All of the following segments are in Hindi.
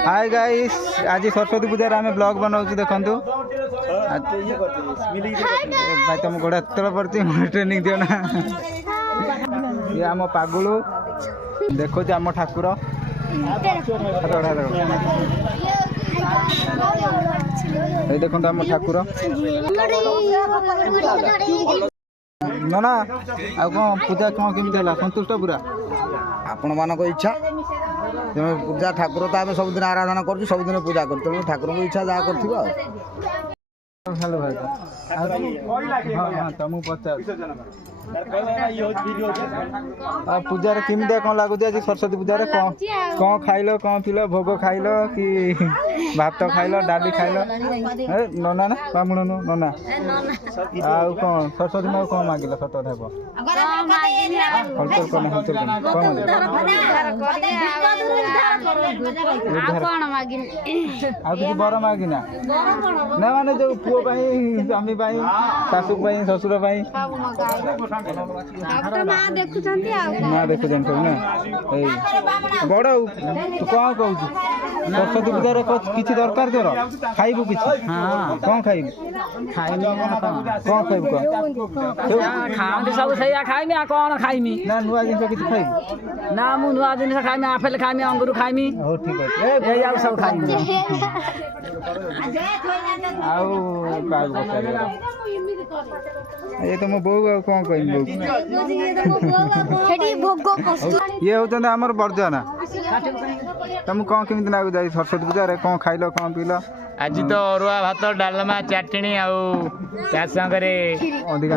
हाय गाइस आज सरस्वती पूजा आम ब्लॉग बनाऊ देखु भाई तुम गोड़ा तल पड़ी ट्रेनिंग दियो ना ये आम पागुलू देखो आम ठाकुर ये देखो आम ठाकुर ना ना आ कौन पूजा कौन केमी संतुष्ट पूरा आपण मान इच्छा पूजा ठाकुर तो आम सबुदिन आराधना कर सबुदिन पूजा कर ठाकुर को इच्छा जहाँ कर हेलो भाई हाँ हाँ तुमको पचार पूजा केमी कौन लगुच आज सरस्वती पूजा कौन खाइल कौन पील भोग खाइल कि भात खाइल डाली खाइल नना ना बामुण नना आउ कौन सरस्वती माँ कौन मागिल सत किसी बर मागिना ना माने जो पुओ स्वामी शाशु शशुर माँ देखु सब ना बड़ तू कौन कहू सरस्वती पूजा किसी दरकार तोर खाइबू कि कौन खाइबू कौन खाइबू खाते सब सैया खाइमी आ कौन खाइमी ना नुआ जिन किसी खाइबू ना मु नुआ जिन खाइमी आफेल खाइमी अंगूर खाइमी हो ठीक है ए सब खाइमी ये तो मो बो कौन कहमी ये होते आमर बर्जना तुम कौन केमी लागू जाए सरस्वती पूजा कौन खाइल कौन पील आज तो अरुआ भात डालमा चटणी आगे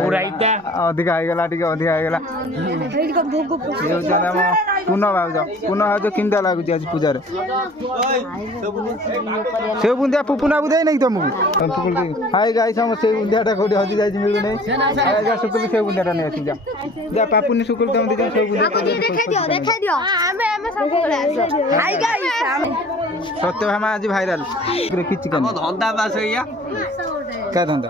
राइता अधिका होगा अधिका होगा पुनः भाज केमती लगुच आज पूजा से बुंदिया पुपुना बुझे नहीं तुमको हाई गाई सम से बुंदियाटा कौटी हजि जाए मिलूना सुकुल से बुंदियाटा नहीं आसी जा पापुनी सुकुल तुम दी सत्य भामा आज भाइराल किच धंदा बास क्या धंदा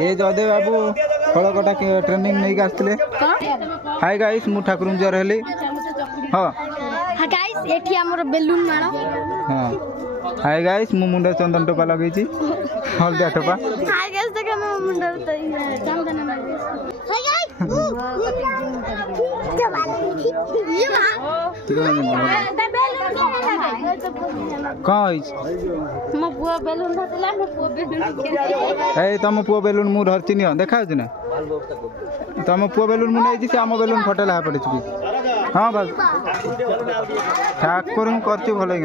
ये जयदेव बाबू फलकटा ट्रेनिंग नहीं आसते हाय गाइस मु ठाकुर जर हेली हाँ गाइस एठी हमर बेलून मानो हाँ हाय गाइस मु मुंडा चंदन टोपा लगेची हल्दिया टोपा हाय गाइस देख हम मुंडा चंदन लगे हाय गाइस मो पुआ बेलून धतला मो पुआ बेलून ए तुम पुआ बेलून मु धरती नि देखा ना तुम पुआ बेलून मु नहीं से आम बेलून फटेला पड़े हाँ भाई ठाकुर कर भल कि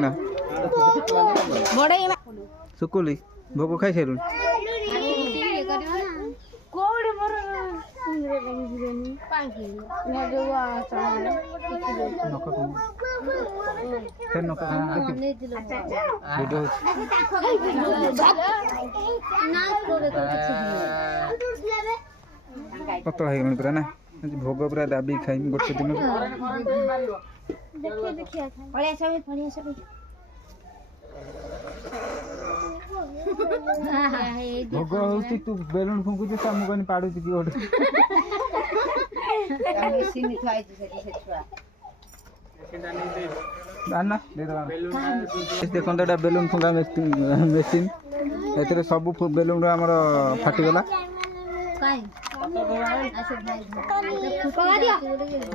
सुकुली भोग खाई सारू पतला हो पूरा ना भोग पूरा दाबी खाई गोटे दिन भोग हूँ तू बेलून फुंकुच मुझे पाड़ू कि गोटे देखो तो बेलून फुंका मेसीन ए सब बेलून आमर फाटीगला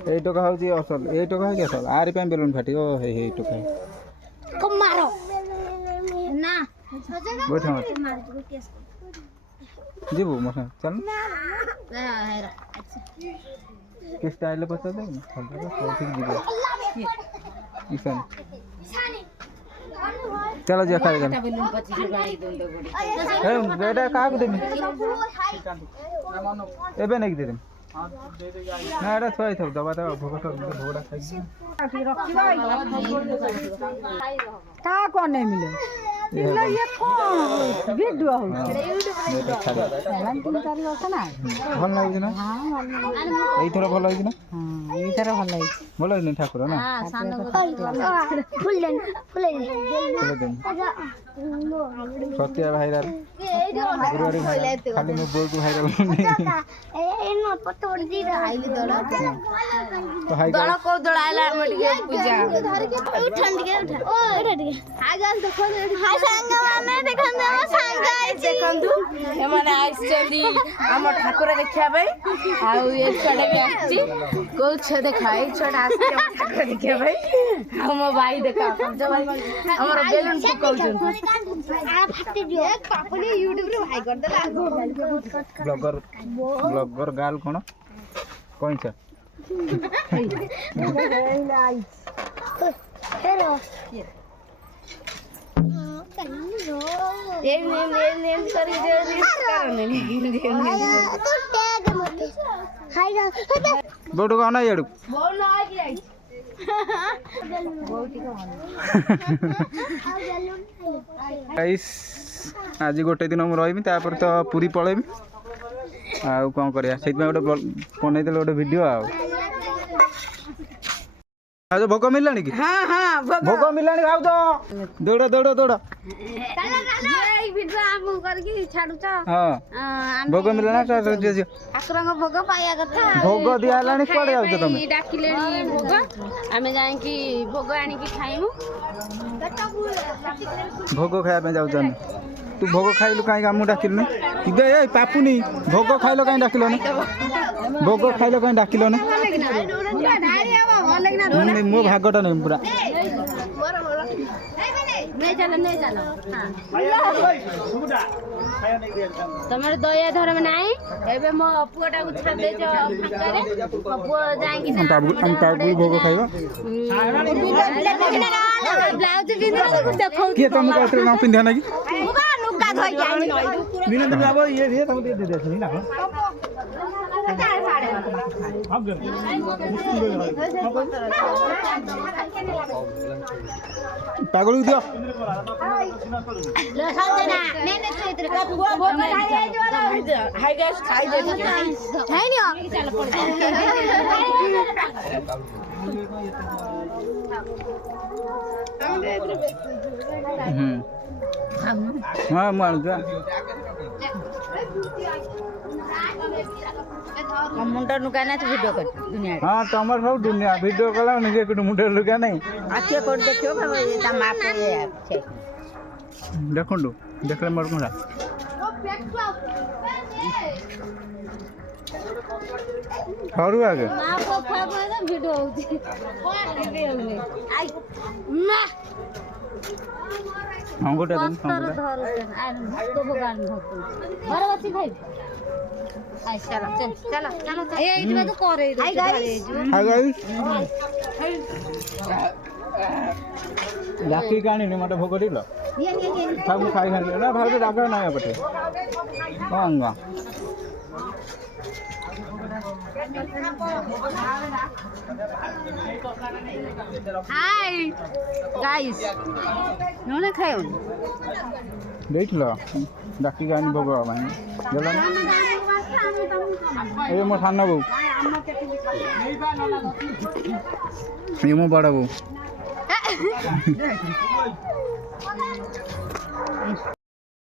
ये टका हूँ असल ये टका है असल आर बेलून फाटी हे टका जीवु मोर चल किस स्टाइल पचार ईशान चलो जा खाई बेटा क्या देमी एबे नहीं दे ना एटा थुआई था दबा दबा भोग भोगड़ा खाई का कौन नहीं मिले ଭିଡ଼ିଓ ଭଲ ଲାଗୁଛି ନା ଏଇଥର ଭଲ ହେଇଛି ନା ଏଇଥର ଭଲ ହେଇଛି ଭଲ ହେଇନି ଠାକୁର ନା ସତ୍ୟା ଭାଇରାଲ ଖାଲି ମୋ ବୋଉକୁ ଭାଇରାଲ ଦେଖନ୍ତୁ ଏମାନେ ଆସିଛନ୍ତି ଆମ ଠାକୁର ଦେଖିବା ପାଇଁ ଆଉ ଏ ଛୁଆଟା ବି ଆସିଛି କୋଉ ଛୁଆ ଦେଖା ଏଇ ଛୁଆଟା ଆସିଛି ଆମ ଠାକୁର ଦେଖିବା ପାଇଁ ଆଉ ମୋ ଭାଇ ଦେଖା ଆମର ବେଲୁନ ପକାଉଛନ୍ତି ବ୍ଲଗର ଗାଲ କଣ କଇଁଛ ବୋଉଠୁ କଣ ଇଆଡୁ ଆଜି ଗୋଟେ ଦିନ ମୁଁ ରହିବି ତାପରେ ତ ପୁରୀ ପଳେଇବି ଆଉ କ'ଣ କରିବା ସେଇଥିପାଇଁ ଗୋଟେ ବନେଇଦେଲେ ଗୋଟେ ଭିଡ଼ିଓ ଆଉ ଭୋଗ ମିଳିଲାଣି କି ଭୋଗ ମିଳିଲାଣି ଭାଉଜ ଦୌଡ଼ ଦୌଡ଼ ଦୌଡ଼ ହଁ ଭୋଗ ମିଳିଲାଣି ଠାକୁରଙ୍କ ଭୋଗ ପାଇବା କଥା ଭୋଗ ଦିଆ ହେଲାଣି କୁଆଡ଼େ ଯାଉଛ ତମେ ଡାକିଲେଣି ଭୋଗ ଆମେ ଯାଇକି ଭୋଗ ଆଣିକି ଖାଇବୁ ଭୋଗ ଖାଇବା ପାଇଁ ଯାଉଛ ଆମେ ତୁ ଭୋଗ ଖାଇଲୁ କାହିଁକି ଆମକୁ ଡାକିଲୁନି ଏବେ ଏ ପାପୁନି ଭୋଗ ଖାଇଲ କାହିଁ ଡାକିଲନି ଭୋଗ ଖାଇଲ କାହିଁ ଡାକିଲନି ମୋ ଭାଗଟା ନେବି ପୁରା ତମର ଦୟା ଧର୍ମ ନାହିଁ ଏବେ ମୋ ପୁଅଟାକୁ ଛାଡ଼ି ଦେଇଛ ଫାଙ୍କାରେ ମୋ ପୁଅ ଯାଇକି ଭୋଗ ଖାଇବା ବ୍ଲାଉଜ ଦେଖଉ କିଏ ତମକୁ ଆସିଲେ ନ ପିନ୍ଧିବା ନାକି ଲୁଗା ଧୋଇକି ପାଗଳକୁ ଦିଅ ହଁ ମୁଁ ଆଣୁଛୁ ମୁଣ୍ଡ ଲୁଗା ନା ତୁ ଭିଡ଼ିଓ କରି ଦୁନିଆ ହଁ ତମର ସବୁ ଦୁନିଆ ଭିଡ଼ିଓ କଲା ନିଜେ ମୁଣ୍ଡରେ ଲୁଗା ନାହିଁ ଆଖିଏ କୋଉଠି ଦେଖିବ ତା ମା ଦେଖନ୍ତୁ ଦେଖିଲେ ମୋର କ'ଣ ସରୁ ଆଗେ ଭିଡ଼ିଓ ଅଙ୍ଗୁଟା ଦେନି ଘରେ ବସି ଖାଇବି ଡାକିକି ଆଣିନି ମତେ ଭୋଗ ଦିଲ ସବୁ ଖାଇ ଖାଇ ନା ଭାଉଜ ରାଗ ନାହିଁ ପଟେ ଅଙ୍ଗା ଦେଇଥିଲ ଡାକିକି ଆଣି ଭୋଗ ପାଇଁ ଦେଲ ଏ ମୋ ସାନ ବୋଉ ଏ ମୋ ବଡ଼ ବୋଉ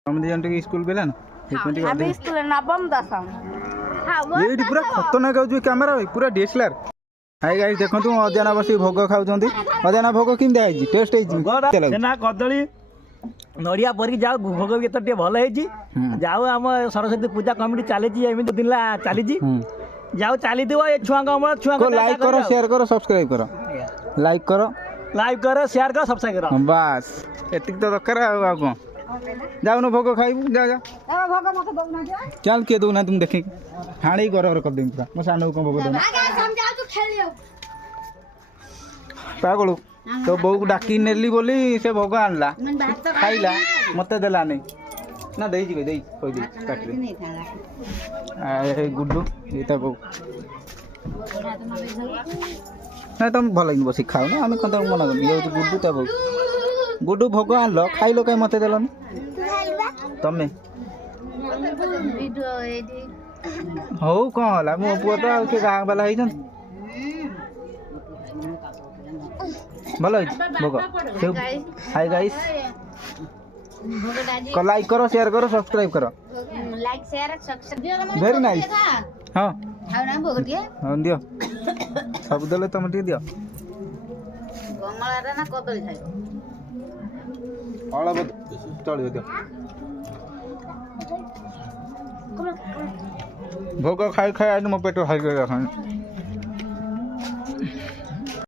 ତମେ ଦି ଜଣ ଟିକେ ସ୍କୁଲ ଗଲା ନା ନବମ ଦଶମ ଏଇଠି ପୁରା ଖତରନାକ ହେଉଛି କ୍ୟାମେରା ପୁରା ଡିଏସ୍ଏଲ୍ଆର ହାଇ ଗାଇସ୍ ଦେଖନ୍ତୁ ଅଜାନା ବସିକି ଭୋଗ ଖାଉଛନ୍ତି ଅଜାନା ଭୋଗ କେମିତି ହେଇଛି ଟେଷ୍ଟ ହେଇଛି ଛେନା କଦଳୀ ନଡ଼ିଆ ପରିକି ଯାଉ ଭୋଗ ବି ଏତେ ଟିକେ ଭଲ ହେଇଛି ଯାଉ ଆମ ସରସ୍ୱତୀ ପୂଜା କମିଟି ଚାଲିଛି ଏମିତି ଦିନ ଚାଲିଛି ଯାଉ ଚାଲିଥିବ ଏ ଛୁଆଙ୍କ ଅମଳ ଛୁଆଙ୍କ ଲାଇକ୍ କର ସେୟାର କର ସବସ୍କ୍ରାଇବ କର ଲାଇକ୍ କର ସେୟାର କର ସବସ୍କ୍ରାଇବ କର ବାସ୍ ଏତିକି ତ ଦରକାର ଆଉ କ'ଣ ଯାଉନ ଭୋଗ ଖାଇବୁ ଯା ଯା ଚାଲ କିଏ ଦଉନାହାନ୍ତି ମୁଁ ଦେଖିକି ହାଣିକି ଘର କରିଦେବି ପୁରା ମୋ ସାନକୁ କ'ଣ ଭୋଗ ଦେଉନା ପାଗଳୁ ତୋ ବୋଉକୁ ଡାକିକି ନେଲି ବୋଲି ସେ ଭୋଗ ଆଣିଲା ଖାଇଲା ମତେ ଦେଲାନି ନା ଦେଇଛି ଦେଇ କହିଦେଇଛି କାଟିଲି ଗୁଡୁ ଏଇ ତା ବୋଉ ନାଇଁ ତମେ ଭଲ ଲାଗିନି ବସିକି ଖାଉ ନା ଆମେ କ'ଣ ତାକୁ ମନା କରୁଛୁ ଇଏ ହେଉଛି ଗୁଡୁ ତା ବୋଉ गुडू भोग आनल खाइल कहीं मत देलन तमें हौ कौन होला मो पुआ तो के गाँ वाला है भल भोग हाय गाइस लाइक करो शेयर करो सब्सक्राइब करो like share subscribe very nice हाँ ଆଉ ନା ଭୋଗ ଟିକେ ହଁ ଦିଅ ସବୁ ଦେଲେ ତମେ ଟିକେ ଦିଅ କମଳାରେ ନା କଦଳୀ ଖାଇବ ଅଳପ ଚଳିବ ଦିଅ ଭୋଗ ଖାଇ ଖାଇ ଆଜି ମୋ ପେଟ ଖାଇ ଖାଇ